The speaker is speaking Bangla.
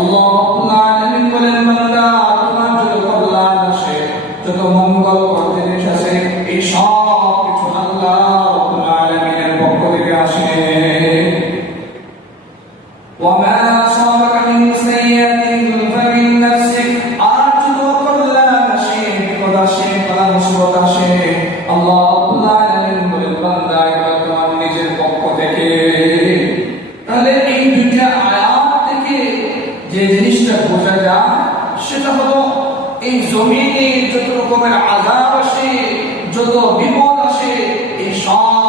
আল্লাহ আলামিন বলেন বান্দা তোমার যত কল্যাণ আছে যত মঙ্গলকর জিনিস আছে এই সব কিছু আল্লাহ রাব্বুল আলামিনের পক্ষ থেকে আসে ওয়ামা আসাবাকা মিন সাইয়্যাতিন ফামিন নাফসিক আর যত কল্যাণ আসে বিপদ আসে বালা মুসিবত আসে আল্লাহ রাব্বুল আলামিন বলেন বান্দা এটা তোমার নিজের পক্ষ থেকে। তাহলে এই দুইটা আয়াত থেকে যে জিনিসটা বোঝা যায় সেটা হলো এই জমিনে যত রকমের আযাব আসে যত বিপদ আসে এই সব